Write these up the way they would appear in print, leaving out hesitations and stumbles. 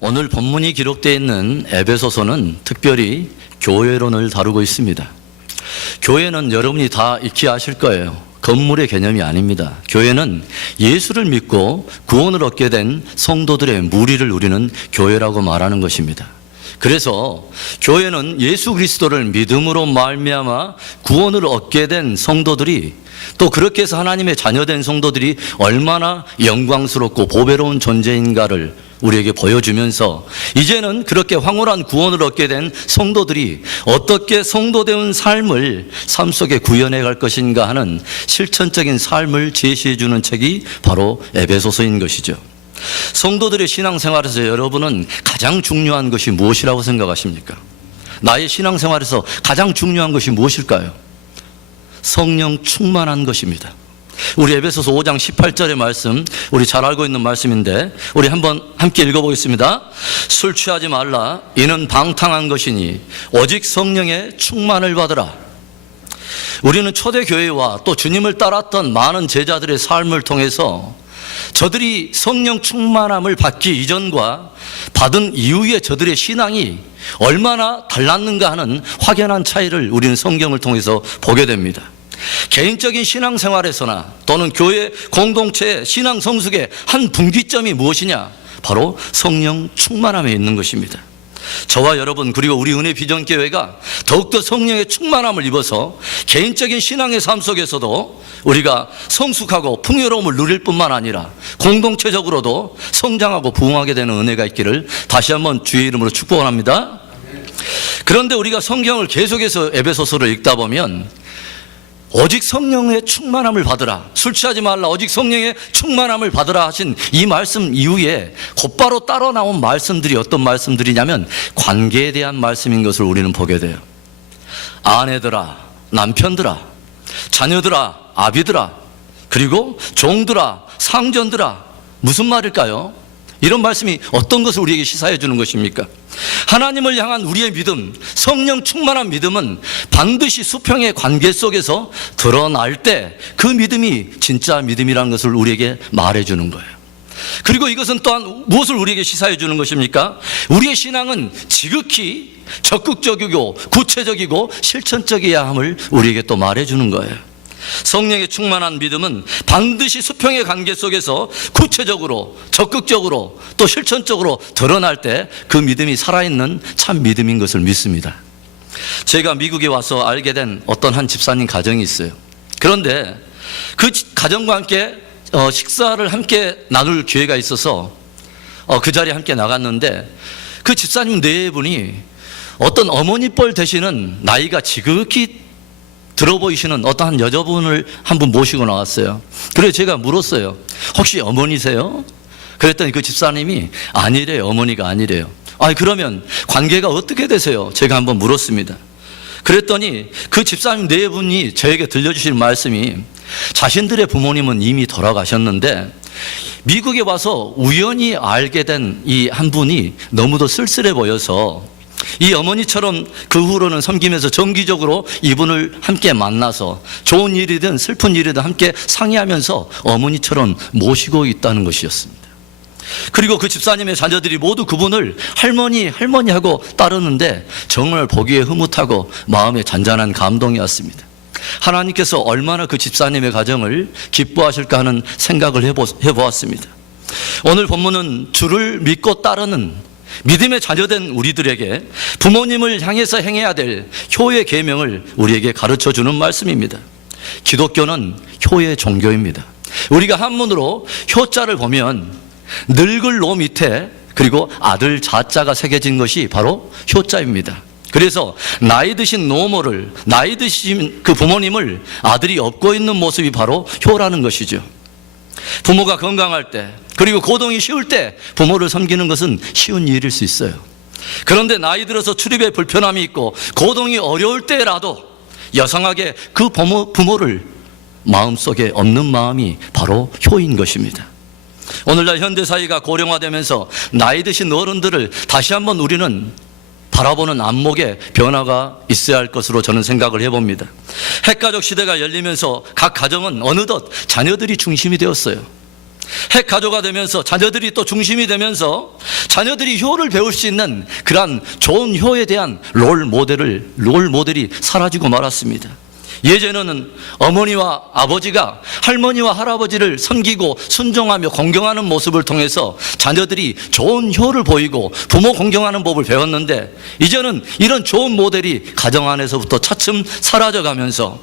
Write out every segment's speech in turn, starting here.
오늘 본문이 기록되어 있는 에베소서는 특별히 교회론을 다루고 있습니다. 교회는 여러분이 다 익히 아실 거예요. 건물의 개념이 아닙니다. 교회는 예수를 믿고 구원을 얻게 된 성도들의 무리를 우리는 교회라고 말하는 것입니다. 그래서 교회는 예수 그리스도를 믿음으로 말미암아 구원을 얻게 된 성도들이, 또 그렇게 해서 하나님의 자녀된 성도들이 얼마나 영광스럽고 보배로운 존재인가를 우리에게 보여주면서, 이제는 그렇게 황홀한 구원을 얻게 된 성도들이 어떻게 성도되운 삶을 삶 속에 구현해 갈 것인가 하는 실천적인 삶을 제시해 주는 책이 바로 에베소서인 것이죠. 성도들의 신앙생활에서 여러분은 가장 중요한 것이 무엇이라고 생각하십니까? 나의 신앙생활에서 가장 중요한 것이 무엇일까요? 성령 충만한 것입니다. 우리 에베소서 5장 18절의 말씀, 우리 잘 알고 있는 말씀인데 우리 한번 함께 읽어보겠습니다. 술 취하지 말라. 이는 방탕한 것이니 오직 성령의 충만을 받으라. 우리는 초대교회와 또 주님을 따랐던 많은 제자들의 삶을 통해서 저들이 성령 충만함을 받기 이전과 받은 이후에 저들의 신앙이 얼마나 달랐는가 하는 확연한 차이를 우리는 성경을 통해서 보게 됩니다. 개인적인 신앙생활에서나 또는 교회 공동체의 신앙 성숙의 한 분기점이 무엇이냐? 바로 성령 충만함에 있는 것입니다. 저와 여러분, 그리고 우리 은혜 비전교회가 더욱더 성령의 충만함을 입어서 개인적인 신앙의 삶 속에서도 우리가 성숙하고 풍요로움을 누릴 뿐만 아니라 공동체적으로도 성장하고 부흥하게 되는 은혜가 있기를 다시 한번 주의 이름으로 축복합니다. 그런데 우리가 성경을 계속해서 에베소서를 읽다 보면 오직 성령의 충만함을 받으라, 술 취하지 말라, 오직 성령의 충만함을 받으라 하신 이 말씀 이후에 곧바로 따라 나온 말씀들이 어떤 말씀들이냐면 관계에 대한 말씀인 것을 우리는 보게 돼요. 아내들아, 남편들아, 자녀들아, 아비들아, 그리고 종들아, 상전들아. 무슨 말일까요? 이런 말씀이 어떤 것을 우리에게 시사해 주는 것입니까? 하나님을 향한 우리의 믿음, 성령 충만한 믿음은 반드시 수평의 관계 속에서 드러날 때 그 믿음이 진짜 믿음이라는 것을 우리에게 말해 주는 거예요. 그리고 이것은 또한 무엇을 우리에게 시사해 주는 것입니까? 우리의 신앙은 지극히 적극적이고 구체적이고 실천적이어야 함을 우리에게 또 말해 주는 거예요. 성령의 충만한 믿음은 반드시 수평의 관계 속에서 구체적으로, 적극적으로, 또 실천적으로 드러날 때 그 믿음이 살아있는 참 믿음인 것을 믿습니다. 제가 미국에 와서 알게 된 어떤 한 집사님 가정이 있어요. 그런데 그 가정과 함께 식사를 함께 나눌 기회가 있어서 그 자리에 함께 나갔는데, 그 집사님 네 분이 어떤 어머니 뻘 되시는 나이가 지극히 들어 보이시는 어떠한 여자분을 한 분 모시고 나왔어요. 그래서 제가 물었어요. 혹시 어머니세요? 그랬더니 그 집사님이 아니래요. 어머니가 아니래요. 그러면 관계가 어떻게 되세요? 제가 한번 물었습니다. 그랬더니 그 집사님 네 분이 저에게 들려주신 말씀이, 자신들의 부모님은 이미 돌아가셨는데 미국에 와서 우연히 알게 된 이 한 분이 너무도 쓸쓸해 보여서 이 어머니처럼 그 후로는 섬기면서 정기적으로 이분을 함께 만나서 좋은 일이든 슬픈 일이든 함께 상의하면서 어머니처럼 모시고 있다는 것이었습니다. 그리고 그 집사님의 자녀들이 모두 그분을 할머니 하고 따르는데 정말 보기에 흐뭇하고 마음에 잔잔한 감동이었습니다. 하나님께서 얼마나 그 집사님의 가정을 기뻐하실까 하는 생각을 해보았습니다. 오늘 본문은 주를 믿고 따르는 믿음의 자녀된 우리들에게 부모님을 향해서 행해야 될 효의 계명을 우리에게 가르쳐주는 말씀입니다. 기독교는 효의 종교입니다. 우리가 한문으로 효자를 보면 늙을 노 밑에 그리고 아들 자자가 새겨진 것이 바로 효자입니다. 그래서 나이 드신 노모를, 나이 드신 그 부모님을 아들이 업고 있는 모습이 바로 효라는 것이죠. 부모가 건강할 때, 그리고 고동이 쉬울 때 부모를 섬기는 것은 쉬운 일일 수 있어요. 그런데 나이 들어서 출입에 불편함이 있고 고동이 어려울 때라도 여성하게 그 부모를 마음속에 없는 마음이 바로 효인 것입니다. 오늘날 현대사회가 고령화되면서 나이 드신 어른들을 다시 한번 우리는 바라보는 안목에 변화가 있어야 할 것으로 저는 생각을 해봅니다. 핵가족 시대가 열리면서 각 가정은 어느덧 자녀들이 중심이 되었어요. 핵가족가 되면서 자녀들이 또 중심이 되면서 자녀들이 효를 배울 수 있는 그러한 좋은 효에 대한 롤 모델이 사라지고 말았습니다. 예전에는 어머니와 아버지가 할머니와 할아버지를 섬기고 순종하며 공경하는 모습을 통해서 자녀들이 좋은 효를 보이고 부모 공경하는 법을 배웠는데, 이제는 이런 좋은 모델이 가정 안에서부터 차츰 사라져가면서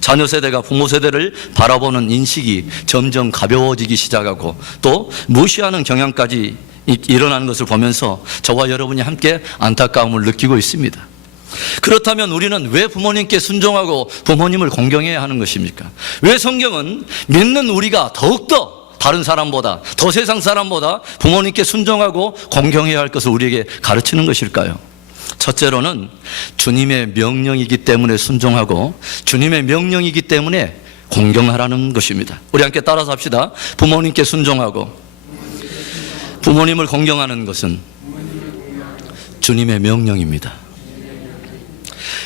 자녀 세대가 부모 세대를 바라보는 인식이 점점 가벼워지기 시작하고 또 무시하는 경향까지 일어나는 것을 보면서 저와 여러분이 함께 안타까움을 느끼고 있습니다. 그렇다면 우리는 왜 부모님께 순종하고 부모님을 공경해야 하는 것입니까? 왜 성경은 믿는 우리가 더욱더 다른 사람보다, 더 세상 사람보다 부모님께 순종하고 공경해야 할 것을 우리에게 가르치는 것일까요? 첫째로는 주님의 명령이기 때문에 순종하고 주님의 명령이기 때문에 공경하라는 것입니다. 우리 함께 따라서 합시다. 부모님께 순종하고 부모님을 공경하는 것은 주님의 명령입니다.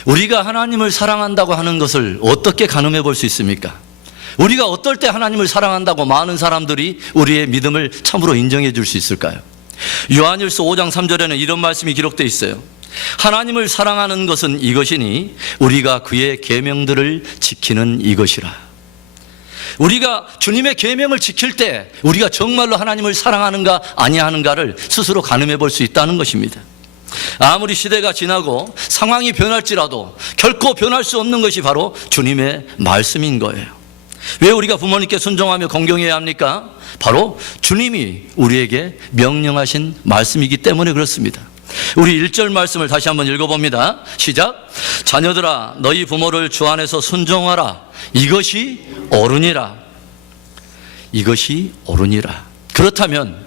우리가 하나님을 사랑한다고 하는 것을 어떻게 가늠해 볼 수 있습니까? 우리가 어떨 때 하나님을 사랑한다고 많은 사람들이 우리의 믿음을 참으로 인정해 줄 수 있을까요? 요한일서 5장 3절에는 이런 말씀이 기록되어 있어요. 하나님을 사랑하는 것은 이것이니 우리가 그의 계명들을 지키는 이것이라. 우리가 주님의 계명을 지킬 때 우리가 정말로 하나님을 사랑하는가 아니하는가를 스스로 가늠해 볼 수 있다는 것입니다. 아무리 시대가 지나고 상황이 변할지라도 결코 변할 수 없는 것이 바로 주님의 말씀인 거예요. 왜 우리가 부모님께 순종하며 공경해야 합니까? 바로 주님이 우리에게 명령하신 말씀이기 때문에 그렇습니다. 우리 1절 말씀을 다시 한번 읽어봅니다. 시작. 자녀들아 너희 부모를 주 안에서 순종하라. 이것이 옳으니라. 이것이 옳으니라. 그렇다면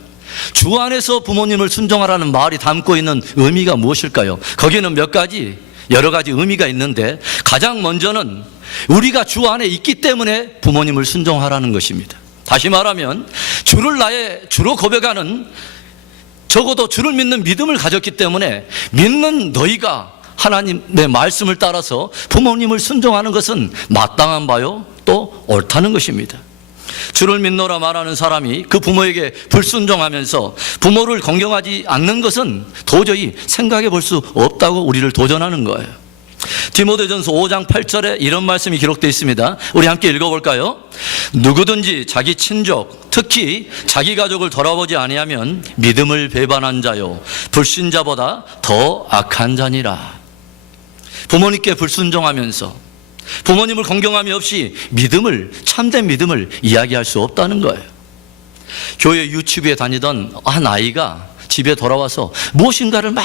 주 안에서 부모님을 순종하라는 말이 담고 있는 의미가 무엇일까요? 거기는 여러 가지 의미가 있는데, 가장 먼저는 우리가 주 안에 있기 때문에 부모님을 순종하라는 것입니다. 다시 말하면 주를 나의 주로 고백하는, 적어도 주를 믿는 믿음을 가졌기 때문에 믿는 너희가 하나님의 말씀을 따라서 부모님을 순종하는 것은 마땅한 바요 또 옳다는 것입니다. 주를 믿노라 말하는 사람이 그 부모에게 불순종하면서 부모를 공경하지 않는 것은 도저히 생각해 볼 수 없다고 우리를 도전하는 거예요. 디모데전서 5장 8절에 이런 말씀이 기록되어 있습니다. 우리 함께 읽어볼까요? 누구든지 자기 친족, 특히 자기 가족을 돌아보지 아니하면 믿음을 배반한 자요 불신자보다 더 악한 자니라. 부모님께 불순종하면서 부모님을 공경함이 없이 참된 믿음을 이야기할 수 없다는 거예요. 교회 유치부에 다니던 한 아이가 집에 돌아와서 무엇인가를 막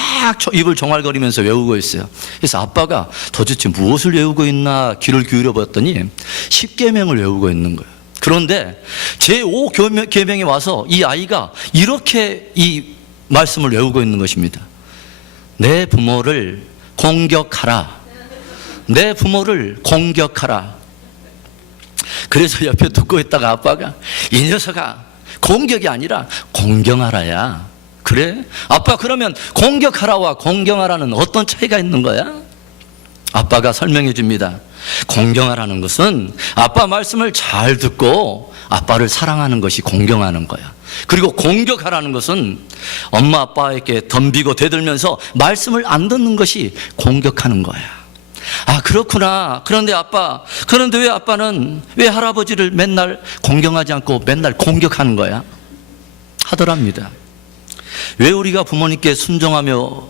입을 종알거리면서 외우고 있어요. 그래서 아빠가 도대체 무엇을 외우고 있나 귀를 기울여 봤더니 10계명을 외우고 있는 거예요. 그런데 제5계명에 와서 이 아이가 이렇게 이 말씀을 외우고 있는 것입니다. 내 부모를 공격하라. 내 부모를 공격하라. 그래서 옆에 듣고 있다가 아빠가 이 녀석아, 공격이 아니라 공경하라야. 그래? 아빠, 그러면 공격하라와 공경하라는 어떤 차이가 있는 거야? 아빠가 설명해 줍니다. 공경하라는 것은 아빠 말씀을 잘 듣고 아빠를 사랑하는 것이 공경하는 거야. 그리고 공격하라는 것은 엄마 아빠에게 덤비고 대들면서 말씀을 안 듣는 것이 공격하는 거야. 아, 그렇구나. 그런데 왜 아빠는 왜 할아버지를 맨날 공경하지 않고 맨날 공격하는 거야? 하더랍니다. 왜 우리가 부모님께 순종하며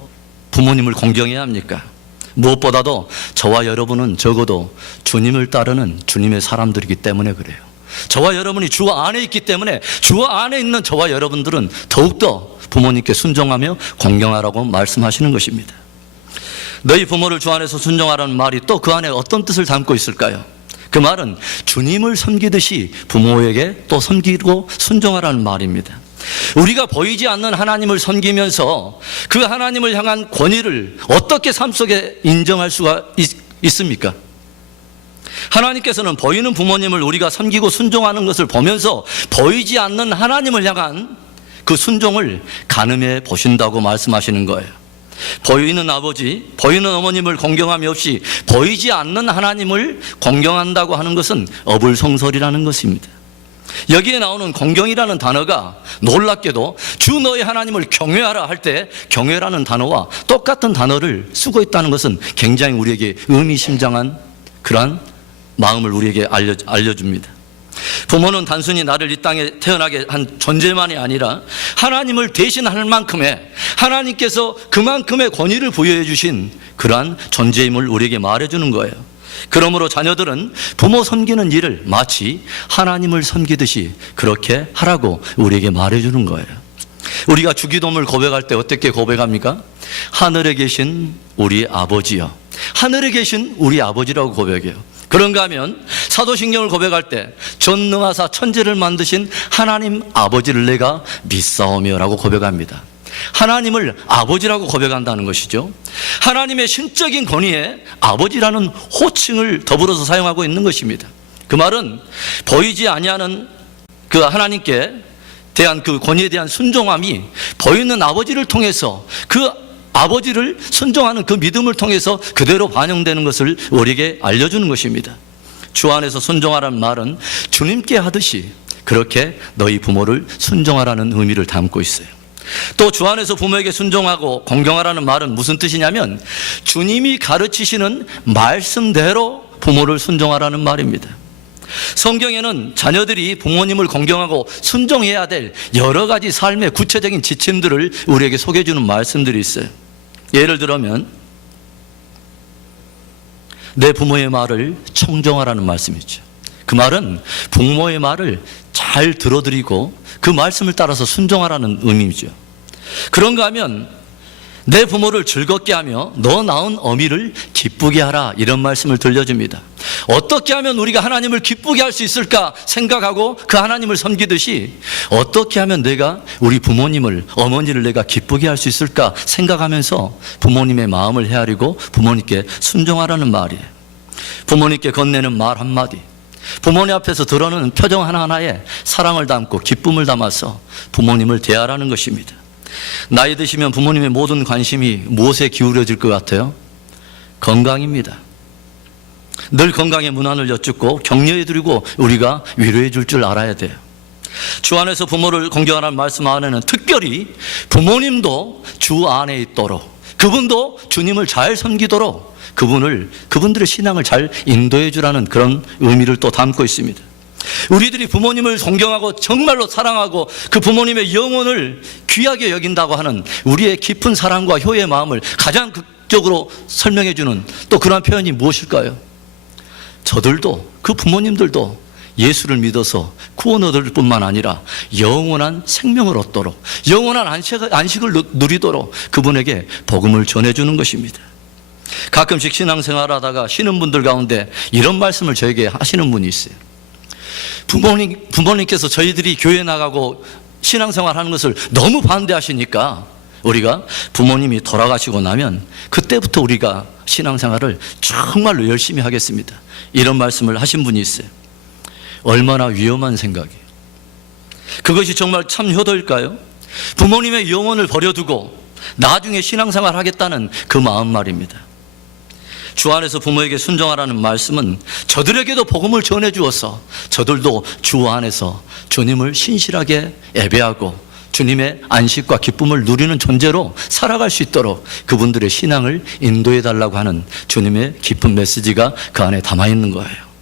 부모님을 공경해야 합니까? 무엇보다도 저와 여러분은 적어도 주님을 따르는 주님의 사람들이기 때문에 그래요. 저와 여러분이 주 안에 있기 때문에 주 안에 있는 저와 여러분들은 더욱더 부모님께 순종하며 공경하라고 말씀하시는 것입니다. 너희 부모를 주 안에서 순종하라는 말이 또 그 안에 어떤 뜻을 담고 있을까요? 그 말은 주님을 섬기듯이 부모에게 또 섬기고 순종하라는 말입니다. 우리가 보이지 않는 하나님을 섬기면서 그 하나님을 향한 권위를 어떻게 삶 속에 인정할 수가 있습니까? 하나님께서는 보이는 부모님을 우리가 섬기고 순종하는 것을 보면서 보이지 않는 하나님을 향한 그 순종을 가늠해 보신다고 말씀하시는 거예요. 보이는 아버지, 보이는 어머님을 공경함이 없이 보이지 않는 하나님을 공경한다고 하는 것은 어불성설이라는 것입니다. 여기에 나오는 공경이라는 단어가 놀랍게도 주 너의 하나님을 경외하라 할 때 경외라는 단어와 똑같은 단어를 쓰고 있다는 것은 굉장히 우리에게 의미심장한 그러한 마음을 우리에게 알려줍니다. 부모는 단순히 나를 이 땅에 태어나게 한 존재만이 아니라 하나님을 대신할 만큼의, 하나님께서 그만큼의 권위를 부여해 주신 그러한 존재임을 우리에게 말해주는 거예요. 그러므로 자녀들은 부모 섬기는 일을 마치 하나님을 섬기듯이 그렇게 하라고 우리에게 말해주는 거예요. 우리가 주기도문을 고백할 때 어떻게 고백합니까? 하늘에 계신 우리 아버지요. 하늘에 계신 우리 아버지라고 고백해요. 그런가 하면 사도신경을 고백할 때 전능하사 천지를 만드신 하나님 아버지를 내가 믿사오며 라고 고백합니다. 하나님을 아버지라고 고백한다는 것이죠. 하나님의 신적인 권위에 아버지라는 호칭을 더불어서 사용하고 있는 것입니다. 그 말은 보이지 아니하는 그 하나님께 대한 그 권위에 대한 순종함이 보이는 아버지를 통해서 그 아버지를 순종하는 그 믿음을 통해서 그대로 반영되는 것을 우리에게 알려주는 것입니다. 주 안에서 순종하라는 말은 주님께 하듯이 그렇게 너희 부모를 순종하라는 의미를 담고 있어요. 또 주 안에서 부모에게 순종하고 공경하라는 말은 무슨 뜻이냐면 주님이 가르치시는 말씀대로 부모를 순종하라는 말입니다. 성경에는 자녀들이 부모님을 공경하고 순종해야 될 여러 가지 삶의 구체적인 지침들을 우리에게 소개해 주는 말씀들이 있어요. 예를 들면 내 부모의 말을 청종하라는 말씀이죠. 그 말은 부모의 말을 잘 들어드리고 그 말씀을 따라서 순종하라는 의미죠. 그런가 하면 내 부모를 즐겁게 하며 너 낳은 어미를 기쁘게 하라, 이런 말씀을 들려줍니다. 어떻게 하면 우리가 하나님을 기쁘게 할 수 있을까 생각하고 그 하나님을 섬기듯이 어떻게 하면 내가 우리 부모님을, 어머니를 내가 기쁘게 할 수 있을까 생각하면서 부모님의 마음을 헤아리고 부모님께 순종하라는 말이에요. 부모님께 건네는 말 한마디, 부모님 앞에서 드러내는 표정 하나하나에 사랑을 담고 기쁨을 담아서 부모님을 대하라는 것입니다. 나이 드시면 부모님의 모든 관심이 무엇에 기울어질 것 같아요? 건강입니다. 늘 건강의 문안을 여쭙고 격려해드리고 우리가 위로해 줄 줄 알아야 돼요. 주 안에서 부모를 공경하라는 말씀 안에는 특별히 부모님도 주 안에 있도록, 그분도 주님을 잘 섬기도록 그분들의 신앙을 잘 인도해 주라는 그런 의미를 또 담고 있습니다. 우리들이 부모님을 존경하고 정말로 사랑하고 그 부모님의 영혼을 귀하게 여긴다고 하는 우리의 깊은 사랑과 효의 마음을 가장 극적으로 설명해 주는 또 그러한 표현이 무엇일까요? 저들도, 그 부모님들도 예수를 믿어서 구원 얻을 뿐만 아니라 영원한 생명을 얻도록, 영원한 안식을 누리도록 그분에게 복음을 전해주는 것입니다. 가끔씩 신앙생활하다가 쉬는 분들 가운데 이런 말씀을 저에게 하시는 분이 있어요. 부모님께서 저희들이 교회 나가고 신앙생활 하는 것을 너무 반대하시니까 우리가 부모님이 돌아가시고 나면 그때부터 우리가 신앙생활을 정말로 열심히 하겠습니다, 이런 말씀을 하신 분이 있어요. 얼마나 위험한 생각이에요. 그것이 정말 참 효도일까요? 부모님의 영혼을 버려두고 나중에 신앙생활 하겠다는 그 마음 말입니다. 주 안에서 부모에게 순종하라는 말씀은 저들에게도 복음을 전해주어서 저들도 주 안에서 주님을 신실하게 예배하고 주님의 안식과 기쁨을 누리는 존재로 살아갈 수 있도록 그분들의 신앙을 인도해달라고 하는 주님의 깊은 메시지가 그 안에 담아있는 거예요.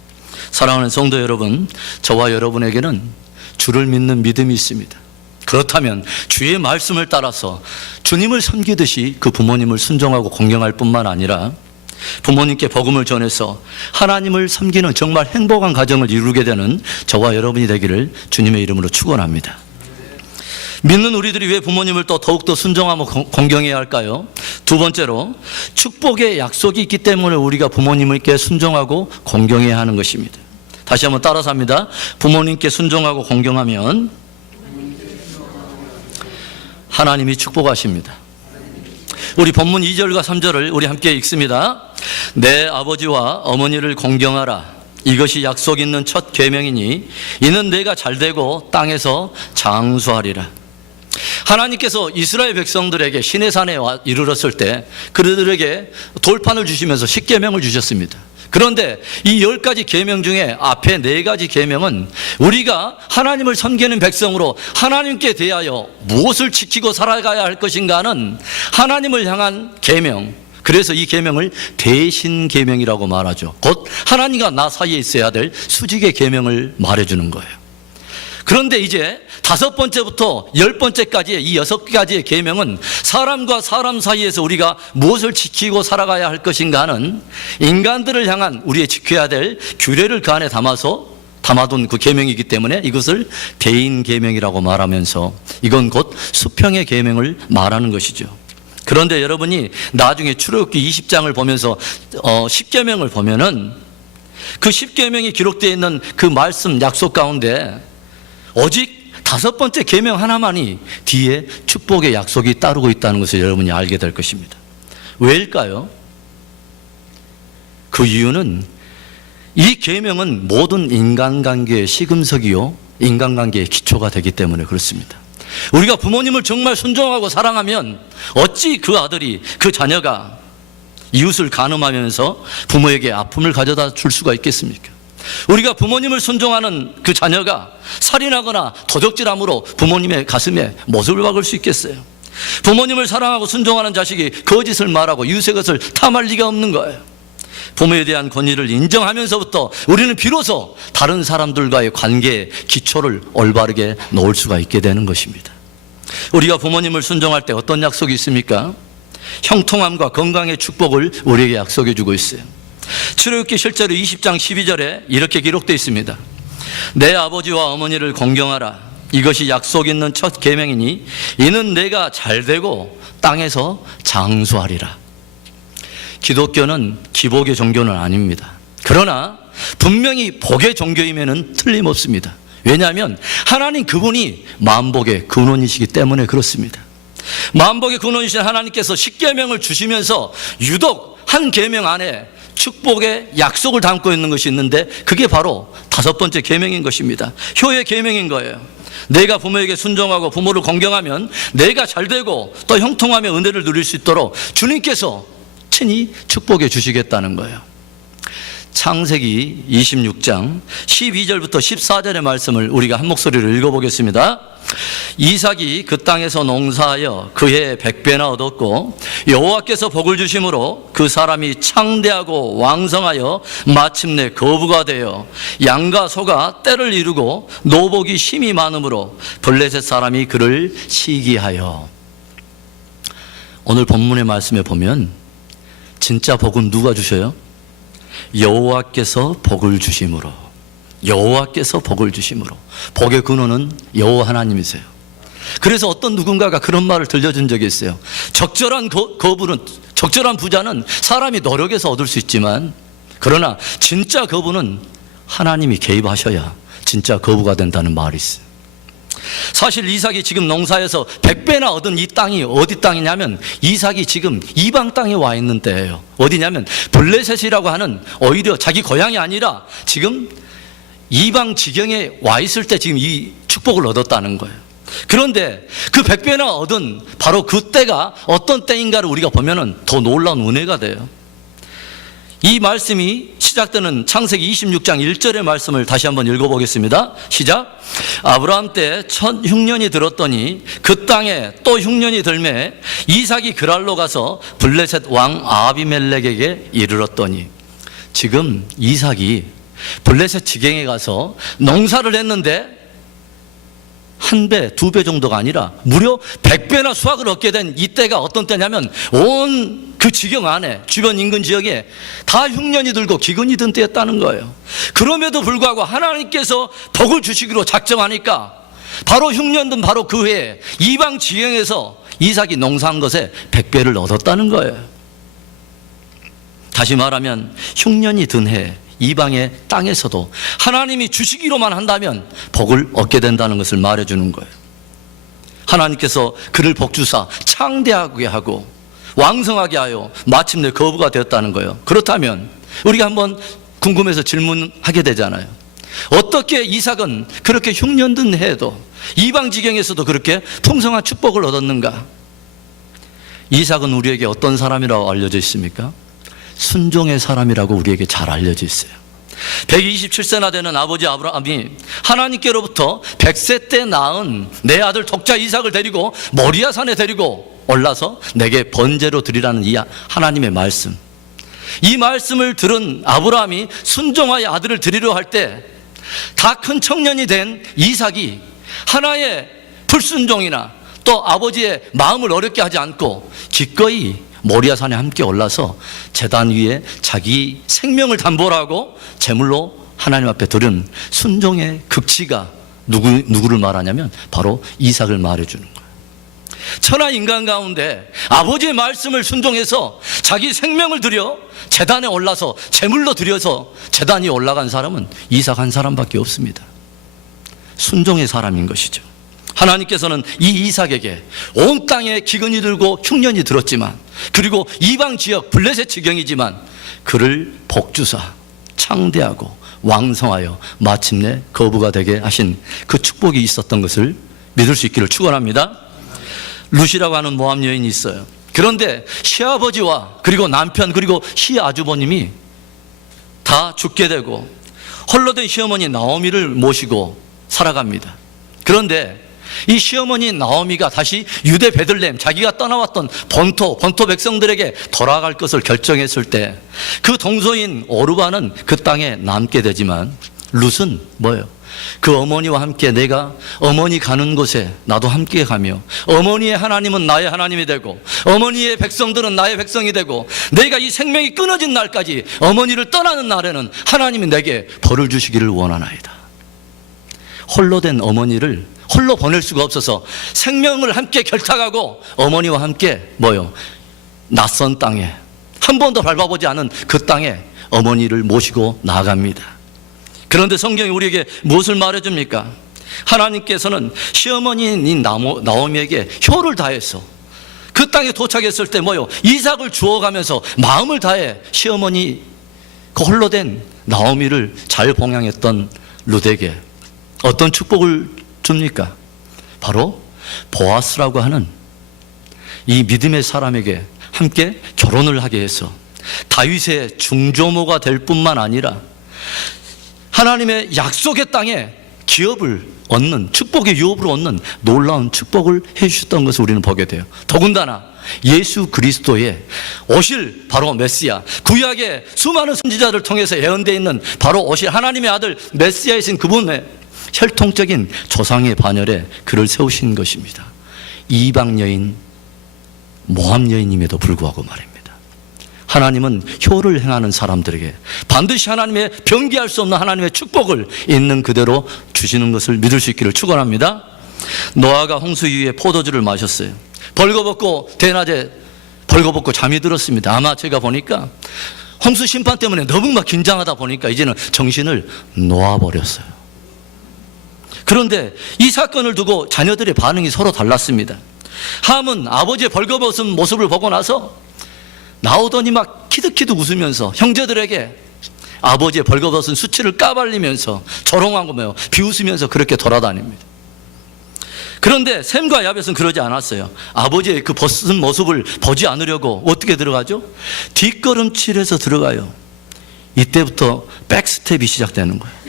사랑하는 성도 여러분, 저와 여러분에게는 주를 믿는 믿음이 있습니다. 그렇다면 주의 말씀을 따라서 주님을 섬기듯이 그 부모님을 순종하고 공경할 뿐만 아니라 부모님께 복음을 전해서 하나님을 섬기는 정말 행복한 가정을 이루게 되는 저와 여러분이 되기를 주님의 이름으로 축원합니다. 믿는 우리들이 왜 부모님을 또 더욱더 순종하며 공경해야 할까요? 두 번째로 축복의 약속이 있기 때문에 우리가 부모님께 순종하고 공경해야 하는 것입니다. 다시 한번 따라서 합니다. 부모님께 순종하고 공경하면 하나님이 축복하십니다. 우리 본문 2절과 3절을 우리 함께 읽습니다. 내 아버지와 어머니를 공경하라. 이것이 약속 있는 첫 계명이니 이는 내가 잘되고 땅에서 장수하리라. 하나님께서 이스라엘 백성들에게 시내산에 이르렀을 때 그들에게 돌판을 주시면서 십계명을 주셨습니다. 그런데 이 10가지 계명 중에 앞에 4가지 계명은 우리가 하나님을 섬기는 백성으로 하나님께 대하여 무엇을 지키고 살아가야 할 것인가 하는 하나님을 향한 계명, 그래서 이 계명을 대신 계명이라고 말하죠. 곧 하나님과 나 사이에 있어야 될 수직의 계명을 말해주는 거예요. 그런데 이제 5번째부터 10번째까지의 이 6가지의 계명은 사람과 사람 사이에서 우리가 무엇을 지키고 살아가야 할 것인가 하는 인간들을 향한 우리의 지켜야 될 규례를 그 안에 담아둔 그 계명이기 때문에 이것을 대인 계명이라고 말하면서 이건 곧 수평의 계명을 말하는 것이죠. 그런데 여러분이 나중에 출애굽기 20장을 보면서 10계명을 보면은 그 10계명이 기록되어 있는 그 말씀 약속 가운데 오직 5번째 계명 하나만이 뒤에 축복의 약속이 따르고 있다는 것을 여러분이 알게 될 것입니다. 왜일까요? 그 이유는 이 계명은 모든 인간관계의 시금석이요 인간관계의 기초가 되기 때문에 그렇습니다. 우리가 부모님을 정말 순종하고 사랑하면 어찌 그 아들이, 그 자녀가 이웃을 간음하면서 부모에게 아픔을 가져다 줄 수가 있겠습니까? 우리가 부모님을 순종하는 그 자녀가 살인하거나 도적질함으로 부모님의 가슴에 못을 박을 수 있겠어요? 부모님을 사랑하고 순종하는 자식이 거짓을 말하고 이웃의 것을 탐할 리가 없는 거예요. 부모에 대한 권위를 인정하면서부터 우리는 비로소 다른 사람들과의 관계의 기초를 올바르게 놓을 수가 있게 되는 것입니다. 우리가 부모님을 순종할 때 어떤 약속이 있습니까? 형통함과 건강의 축복을 우리에게 약속해 주고 있어요. 출애굽기 실제로 20장 12절에 이렇게 기록되어 있습니다. 내 아버지와 어머니를 공경하라. 이것이 약속 있는 첫 계명이니 이는 내가 잘되고 땅에서 장수하리라. 기독교는 기복의 종교는 아닙니다. 그러나 분명히 복의 종교임에는 틀림없습니다. 왜냐하면 하나님 그분이 만복의 근원이시기 때문에 그렇습니다. 만복의 근원이신 하나님께서 10계명을 주시면서 유독 한 계명 안에 축복의 약속을 담고 있는 것이 있는데 그게 바로 5번째 계명인 것입니다. 효의 계명인 거예요. 내가 부모에게 순종하고 부모를 공경하면 내가 잘되고 또 형통하며 은혜를 누릴 수 있도록 주님께서 친히 축복해 주시겠다는 거예요. 창세기 26장 12절부터 14절의 말씀을 우리가 한 목소리로 읽어보겠습니다. 이삭이 그 땅에서 농사하여 그 해에 100배나 얻었고 여호와께서 복을 주심으로 그 사람이 창대하고 왕성하여 마침내 거부가 되어 양과 소가 떼를 이루고 노복이 심이 많으므로 블레셋 사람이 그를 시기하여. 오늘 본문의 말씀에 보면 진짜 복은 누가 주셔요? 여호와께서 복을 주심으로. 여호와께서 복을 주심으로. 복의 근원은 여호와 하나님이세요. 그래서 어떤 누군가가 그런 말을 들려준 적이 있어요. 적절한 적절한 부자는 사람이 노력해서 얻을 수 있지만 그러나 진짜 거부는 하나님이 개입하셔야 진짜 거부가 된다는 말이 있어요. 사실 이삭이 지금 농사에서 100배나 얻은 이 땅이 어디 땅이냐면 이삭이 지금 이방 땅에 와 있는 때예요. 어디냐면 블레셋이라고 하는 오히려 자기 고향이 아니라 지금 이방 지경에 와 있을 때 지금 이 축복을 얻었다는 거예요. 그런데 그 100배나 얻은 바로 그 때가 어떤 때인가를 우리가 보면은 더 놀라운 은혜가 돼요. 이 말씀이 시작되는 창세기 26장 1절의 말씀을 다시 한번 읽어보겠습니다. 시작. 아브라함 때 첫 흉년이 들었더니 그 땅에 또 흉년이 들매 이삭이 그랄로 가서 블레셋 왕 아비멜렉에게 이르렀더니. 지금 이삭이 블레셋 지경에 가서 농사를 했는데 1배, 2배 정도가 아니라 무려 100배나 수확을 얻게 된 이때가 어떤 때냐면 온 그 지경 안에 주변 인근 지역에 다 흉년이 들고 기근이 든 때였다는 거예요. 그럼에도 불구하고 하나님께서 복을 주시기로 작정하니까 바로 흉년 든 바로 그 해에 이방 지경에서 이삭이 농사한 것에 100배를 얻었다는 거예요. 다시 말하면 흉년이 든 해 이방의 땅에서도 하나님이 주시기로만 한다면 복을 얻게 된다는 것을 말해주는 거예요. 하나님께서 그를 복주사 창대하게 하고 왕성하게 하여 마침내 거부가 되었다는 거예요. 그렇다면 우리가 한번 궁금해서 질문하게 되잖아요. 어떻게 이삭은 그렇게 흉년든 해에도 이방 지경에서도 그렇게 풍성한 축복을 얻었는가? 이삭은 우리에게 어떤 사람이라고 알려져 있습니까? 순종의 사람이라고 우리에게 잘 알려져 있어요. 127세나 되는 아버지 아브라함이 하나님께로부터 100세 때 낳은 내 아들 독자 이삭을 데리고 모리아 산에 데리고 올라서 내게 번제로 드리라는 이 하나님의 말씀, 이 말씀을 들은 아브라함이 순종하여 아들을 드리려 할 때 다 큰 청년이 된 이삭이 하나의 불순종이나 또 아버지의 마음을 어렵게 하지 않고 기꺼이 모리아 산에 함께 올라서 제단 위에 자기 생명을 담보로 하고 제물로 하나님 앞에 드린 순종의 극치가 누구를 말하냐면 바로 이삭을 말해주는 거예요. 천하 인간 가운데 아버지의 말씀을 순종해서 자기 생명을 들여 제단에 올라서 제물로 드려서 제단 위에 올라간 사람은 이삭 한 사람밖에 없습니다. 순종의 사람인 것이죠. 하나님께서는 이 이삭에게 온 땅에 기근이 들고 흉년이 들었지만, 그리고 이방 지역 블레셋 지경이지만 그를 복주사 창대하고 왕성하여 마침내 거부가 되게 하신 그 축복이 있었던 것을 믿을 수 있기를 축원합니다. 룻이라고 하는 모함 여인이 있어요. 그런데 시아버지와 그리고 남편 그리고 시아주버님이 다 죽게 되고 홀로 된 시어머니 나오미를 모시고 살아갑니다. 그런데 이 시어머니 나오미가 다시 유대 베들레헴, 자기가 떠나왔던 본토 백성들에게 돌아갈 것을 결정했을 때 그 동서인 오르바는 그 땅에 남게 되지만 룻은 뭐예요? 그 어머니와 함께 내가 어머니 가는 곳에 나도 함께 가며 어머니의 하나님은 나의 하나님이 되고 어머니의 백성들은 나의 백성이 되고 내가 이 생명이 끊어진 날까지 어머니를 떠나는 날에는 하나님이 내게 벌을 주시기를 원하나이다. 홀로 된 어머니를 홀로 보낼 수가 없어서 생명을 함께 결탁하고 어머니와 함께 뭐요? 낯선 땅에 한 번도 밟아보지 않은 그 땅에 어머니를 모시고 나아갑니다. 그런데 성경이 우리에게 무엇을 말해줍니까? 하나님께서는 시어머니인 나오미에게 효를 다해서 그 땅에 도착했을 때 뭐요? 이삭을 주워가면서 마음을 다해 시어머니 그 홀로 된 나오미를 잘 봉양했던 룻에게 어떤 축복을 줍니까? 바로 보아스라고 하는 이 믿음의 사람에게 함께 결혼을 하게 해서 다윗의 중조모가 될 뿐만 아니라 하나님의 약속의 땅에 기업을 얻는, 축복의 유업을 얻는 놀라운 축복을 해주셨던 것을 우리는 보게 돼요. 더군다나 예수 그리스도의 오실 바로 메시아, 구약의 수많은 선지자를 통해서 예언되어 있는 바로 오실 하나님의 아들 메시아이신 그분의 혈통적인 조상의 반열에 그를 세우신 것입니다. 이방 여인, 모함 여인임에도 불구하고 말입니다. 하나님은 효를 행하는 사람들에게 반드시 하나님의 변기할 수 없는 하나님의 축복을 있는 그대로 주시는 것을 믿을 수 있기를 축원합니다. 노아가 홍수 이후에 포도주를 마셨어요. 벌거벗고 대낮에 벌거벗고 잠이 들었습니다. 아마 제가 보니까 홍수 심판 때문에 너무 막 긴장하다 보니까 이제는 정신을 놓아버렸어요. 그런데 이 사건을 두고 자녀들의 반응이 서로 달랐습니다. 함은 아버지의 벌거벗은 모습을 보고 나서 나오더니 막 키득키득 웃으면서 형제들에게 아버지의 벌거벗은 수치를 까발리면서 조롱하고 비웃으면서 그렇게 돌아다닙니다. 그런데 셈과 야벳은 그러지 않았어요. 아버지의 그 벗은 모습을 보지 않으려고 어떻게 들어가죠? 뒷걸음질해서 들어가요. 이때부터 백스텝이 시작되는 거예요.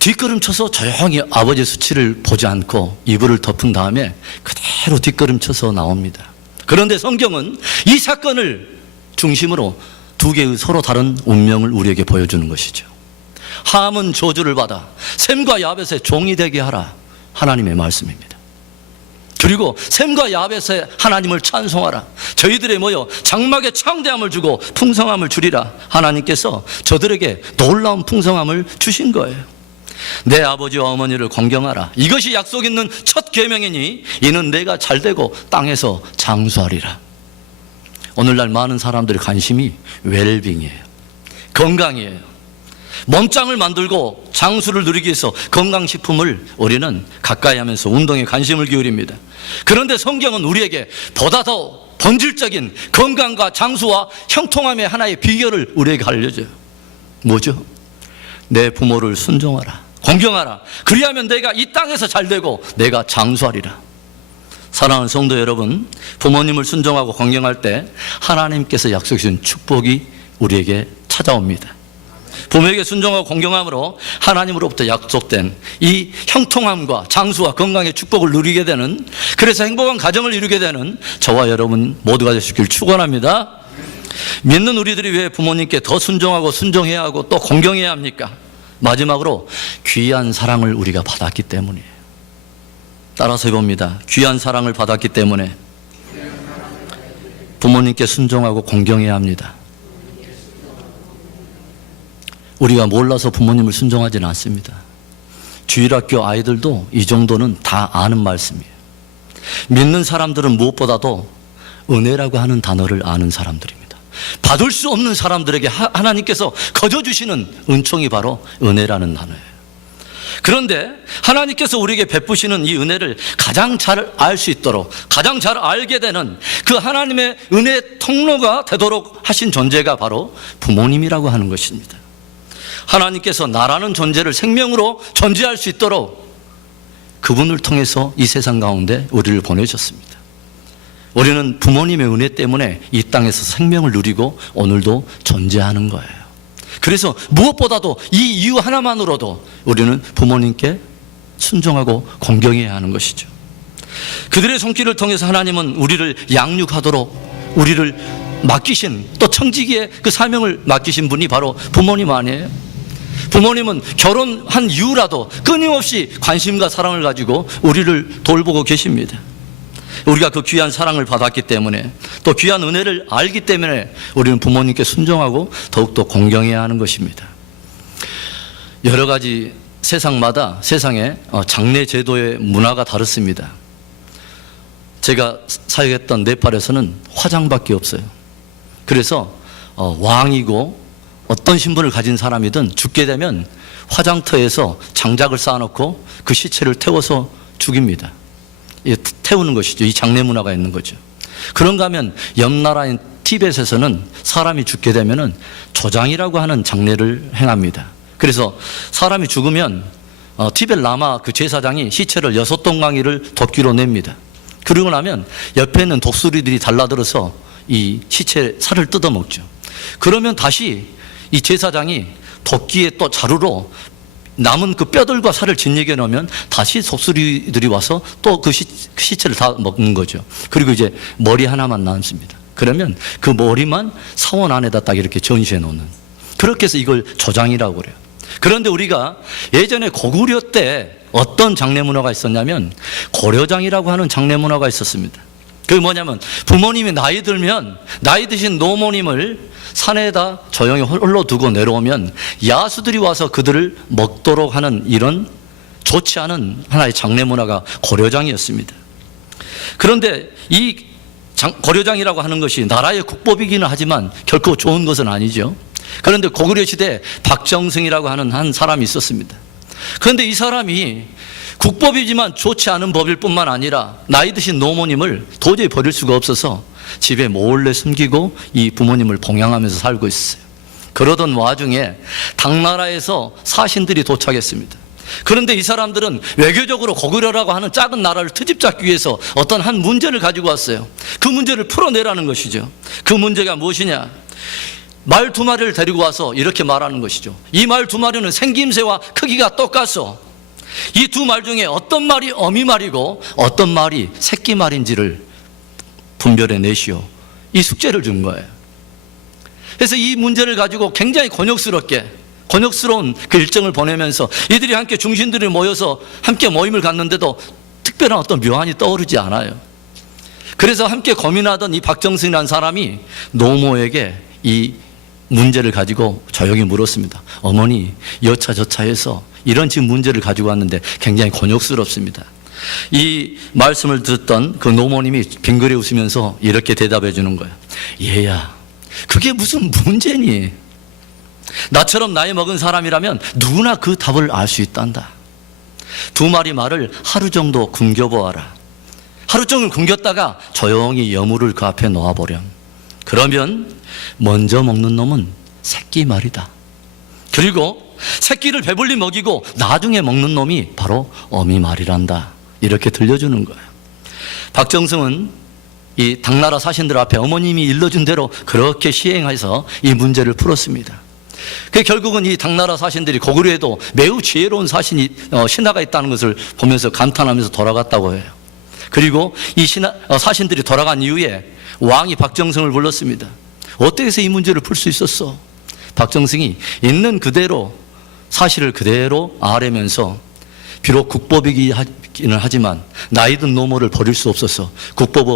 뒷걸음 쳐서 조용히 아버지의 수치를 보지 않고 이불을 덮은 다음에 그대로 뒷걸음 쳐서 나옵니다. 그런데 성경은 이 사건을 중심으로 두 개의 서로 다른 운명을 우리에게 보여주는 것이죠. 함은 저주를 받아 셈과 야벳의 종이 되게 하라, 하나님의 말씀입니다. 그리고 셈과 야벳의 하나님을 찬송하라, 저희들의 장막에 창대함을 주고 풍성함을 주리라, 하나님께서 저들에게 놀라운 풍성함을 주신 거예요. 내 아버지와 어머니를 공경하라, 이것이 약속 있는 첫 계명이니 이는 내가 잘되고 땅에서 장수하리라. 오늘날 많은 사람들의 관심이 웰빙이에요. 건강이에요. 몸짱을 만들고 장수를 누리기 위해서 건강식품을 우리는 가까이 하면서 운동에 관심을 기울입니다. 그런데 성경은 우리에게 보다 더 본질적인 건강과 장수와 형통함의 하나의 비결을 우리에게 알려줘요. 뭐죠? 내 부모를 순종하라, 공경하라, 그리하면 내가 이 땅에서 잘되고 내가 장수하리라. 사랑하는 성도 여러분, 부모님을 순종하고 공경할 때 하나님께서 약속하신 축복이 우리에게 찾아옵니다. 부모에게 순종하고 공경함으로 하나님으로부터 약속된 이 형통함과 장수와 건강의 축복을 누리게 되는, 그래서 행복한 가정을 이루게 되는 저와 여러분 모두가 되시길 축원합니다. 믿는 우리들이 왜 부모님께 더 순종하고 순종해야 하고 또 공경해야 합니까? 마지막으로 귀한 사랑을 우리가 받았기 때문이에요. 따라서 해봅니다. 귀한 사랑을 받았기 때문에 부모님께 순종하고 공경해야 합니다. 우리가 몰라서 부모님을 순종하지는 않습니다. 주일학교 아이들도 이 정도는 다 아는 말씀이에요. 믿는 사람들은 무엇보다도 은혜라고 하는 단어를 아는 사람들입니다. 받을 수 없는 사람들에게 하나님께서 거저주시는 은총이 바로 은혜라는 단어예요. 그런데 하나님께서 우리에게 베푸시는 이 은혜를 가장 잘 알 수 있도록, 가장 잘 알게 되는 그 하나님의 은혜 통로가 되도록 하신 존재가 바로 부모님이라고 하는 것입니다. 하나님께서 나라는 존재를 생명으로 존재할 수 있도록 그분을 통해서 이 세상 가운데 우리를 보내셨습니다. 우리는 부모님의 은혜 때문에 이 땅에서 생명을 누리고 오늘도 존재하는 거예요. 그래서 무엇보다도 이 이유 하나만으로도 우리는 부모님께 순종하고 공경해야 하는 것이죠. 그들의 손길을 통해서 하나님은 우리를 양육하도록 우리를 맡기신, 또 청지기의 그 사명을 맡기신 분이 바로 부모님 아니에요? 부모님은 결혼한 이후라도 끊임없이 관심과 사랑을 가지고 우리를 돌보고 계십니다. 우리가 그 귀한 사랑을 받았기 때문에, 또 귀한 은혜를 알기 때문에 우리는 부모님께 순종하고 더욱더 공경해야 하는 것입니다. 여러 가지 세상마다 세상의 장례 제도의 문화가 다릅니다. 제가 사역했던 네팔에서는 화장밖에 없어요. 그래서 왕이고 어떤 신분을 가진 사람이든 죽게 되면 화장터에서 장작을 쌓아놓고 그 시체를 태워서 죽입니다. 태우는 것이죠. 이 장례 문화가 있는 거죠. 그런가 하면 옆 나라인 티벳에서는 사람이 죽게 되면은 조장이라고 하는 장례를 행합니다. 그래서 사람이 죽으면 티벳 라마 그 제사장이 시체를 6동강이를 도끼로 냅니다. 그러고 나면 옆에 있는 독수리들이 달라들어서 이 시체 살을 뜯어먹죠. 그러면 다시 이 제사장이 도끼에 또 자루로 남은 그 뼈들과 살을 진액에 넣으면 다시 독수리들이 와서 또 그 시체를 다 먹는 거죠. 그리고 이제 머리 하나만 남습니다. 그러면 그 머리만 사원 안에다 딱 이렇게 전시해 놓는, 그렇게 해서 이걸 조장이라고 그래요. 그런데 우리가 예전에 고구려 때 어떤 장례 문화가 있었냐면 고려장이라고 하는 장례 문화가 있었습니다. 그게 뭐냐면 부모님이 나이 들면 나이 드신 노모님을 산에다 조용히 홀로 두고 내려오면 야수들이 와서 그들을 먹도록 하는 이런 좋지 않은 하나의 장례 문화가 고려장이었습니다. 그런데 이 고려장이라고 하는 것이 나라의 국법이기는 하지만 결코 좋은 것은 아니죠. 그런데 고구려 시대에 박정승이라고 하는 한 사람이 있었습니다. 그런데 이 사람이 국법이지만 좋지 않은 법일 뿐만 아니라 나이 드신 노모님을 도저히 버릴 수가 없어서 집에 몰래 숨기고 이 부모님을 봉양하면서 살고 있어요. 그러던 와중에 당나라에서 사신들이 도착했습니다. 그런데 이 사람들은 외교적으로 고구려라고 하는 작은 나라를 트집잡기 위해서 어떤 한 문제를 가지고 왔어요. 그 문제를 풀어내라는 것이죠. 그 문제가 무엇이냐? 말 2마리를 데리고 와서 이렇게 말하는 것이죠. 이 말 2마리는 생김새와 크기가 똑같소. 이 2말 중에 어떤 말이 어미 말이고 어떤 말이 새끼 말인지를 분별해 내시오. 이 숙제를 준 거예요. 그래서 이 문제를 가지고 굉장히 곤욕스러운 그 일정을 보내면서 이들이 함께 중신들이 모여서 함께 모임을 갖는데도 특별한 어떤 묘안이 떠오르지 않아요. 그래서 함께 고민하던 이 박정승이라는 사람이 노모에게 이 문제를 가지고 조용히 물었습니다. 어머니, 여차저차해서 이런 지금 문제를 가지고 왔는데 굉장히 곤욕스럽습니다. 이 말씀을 듣던 그 노모님이 빙그레 웃으면서 이렇게 대답해 주는 거예요. 얘야, 그게 무슨 문제니? 나처럼 나이 먹은 사람이라면 누구나 그 답을 알 수 있단다. 2마리 말을 하루 정도 굶겨보아라. 하루 종일 굶겼다가 조용히 여물을 그 앞에 놓아보렴. 그러면 먼저 먹는 놈은 새끼 말이다. 그리고 새끼를 배불리 먹이고 나중에 먹는 놈이 바로 어미 말이란다. 이렇게 들려주는 거예요. 박정승은 이 당나라 사신들 앞에 어머님이 일러준 대로 그렇게 시행해서 이 문제를 풀었습니다. 그 결국은 이 당나라 사신들이 고구려에도 매우 지혜로운 신하가 있다는 것을 보면서 감탄하면서 돌아갔다고 해요. 그리고 이 사신들이 돌아간 이후에 왕이 박정승을 불렀습니다. 어떻게 해서 이 문제를 풀 수 있었어? 박정승이 있는 그대로 사실을 그대로 아뢰면서 비록 국법이기는 하지만 나이든 노모를 버릴 수 없어서 국법을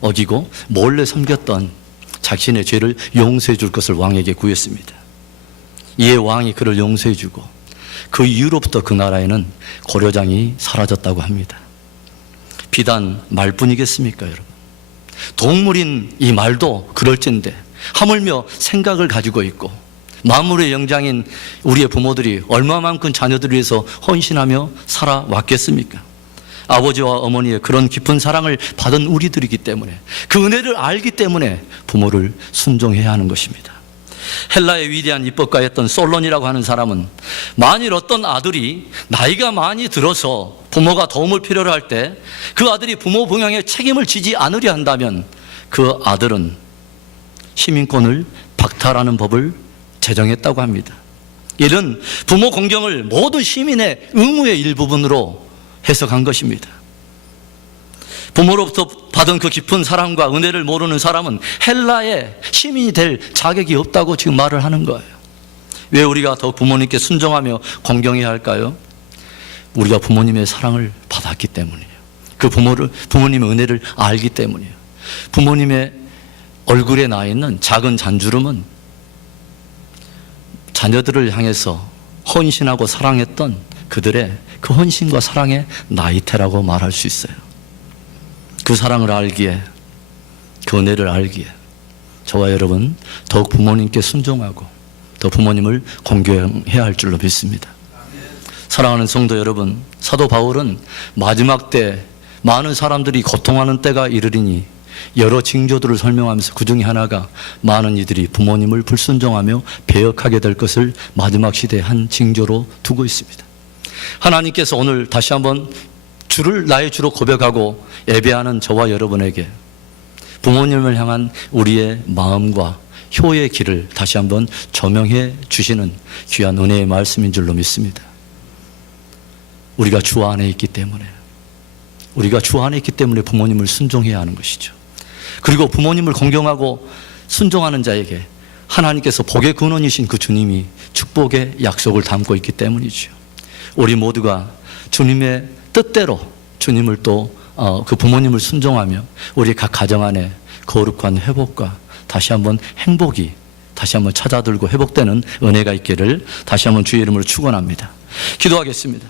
어기고 몰래 섬겼던 자신의 죄를 용서해 줄 것을 왕에게 구했습니다. 이에 왕이 그를 용서해 주고 그 이후로부터 그 나라에는 고려장이 사라졌다고 합니다. 비단 말뿐이겠습니까, 여러분? 동물인 이 말도 그럴진데 하물며 생각을 가지고 있고 만물의 영장인 우리의 부모들이 얼마만큼 자녀들을 위해서 헌신하며 살아왔겠습니까? 아버지와 어머니의 그런 깊은 사랑을 받은 우리들이기 때문에 그 은혜를 알기 때문에 부모를 순종해야 하는 것입니다. 헬라의 위대한 입법가였던 솔론이라고 하는 사람은 만일 어떤 아들이 나이가 많이 들어서 부모가 도움을 필요로 할 때 그 아들이 부모 봉양에 책임을 지지 않으려 한다면 그 아들은 시민권을 박탈하는 법을 제정했다고 합니다. 이는 부모 공경을 모든 시민의 의무의 일부분으로 해석한 것입니다. 부모로부터 받은 그 깊은 사랑과 은혜를 모르는 사람은 헬라의 시민이 될 자격이 없다고 지금 말을 하는 거예요. 왜 우리가 더 부모님께 순종하며 공경해야 할까요? 우리가 부모님의 사랑을 받았기 때문이에요. 그 부모님의 은혜를 알기 때문이에요. 부모님의 얼굴에 나 있는 작은 잔주름은 자녀들을 향해서 헌신하고 사랑했던 그들의 그 헌신과 사랑의 나이테라고 말할 수 있어요. 그 사랑을 알기에, 그 은혜를 알기에 저와 여러분 더욱 부모님께 순종하고 더 부모님을 공경해야 할 줄로 믿습니다. 사랑하는 성도 여러분, 사도 바울은 마지막 때 많은 사람들이 고통하는 때가 이르리니 여러 징조들을 설명하면서 그 중에 하나가 많은 이들이 부모님을 불순종하며 배역하게 될 것을 마지막 시대의 한 징조로 두고 있습니다. 하나님께서 오늘 다시 한번 주를 나의 주로 고백하고 예배하는 저와 여러분에게 부모님을 향한 우리의 마음과 효의 길을 다시 한번 조명해 주시는 귀한 은혜의 말씀인 줄로 믿습니다. 우리가 주 안에 있기 때문에 부모님을 순종해야 하는 것이죠. 그리고 부모님을 공경하고 순종하는 자에게 하나님께서 복의 근원이신 그 주님이 축복의 약속을 담고 있기 때문이죠. 우리 모두가 주님의 뜻대로 주님을 또 그 부모님을 순종하며 우리 각 가정 안에 거룩한 회복과 다시 한번 행복이 다시 한번 찾아들고 회복되는 은혜가 있기를 다시 한번 주의 이름으로 축원합니다. 기도하겠습니다.